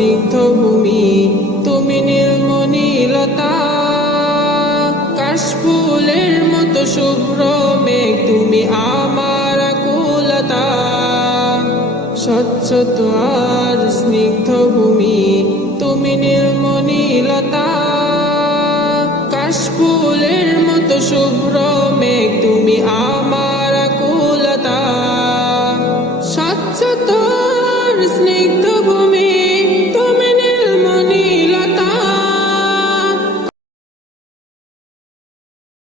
স্নিগ্ধ ভূমি, তুমি নীলমণিলতা। কাশফুলের মতো শুভ্র মেঘ, তুমি আমার আকুলতা। স্বচ্ছ আর স্নিগ্ধ ভূমি, তুমি নীলমণিলতা। কাশফুলের মতো শুভ্র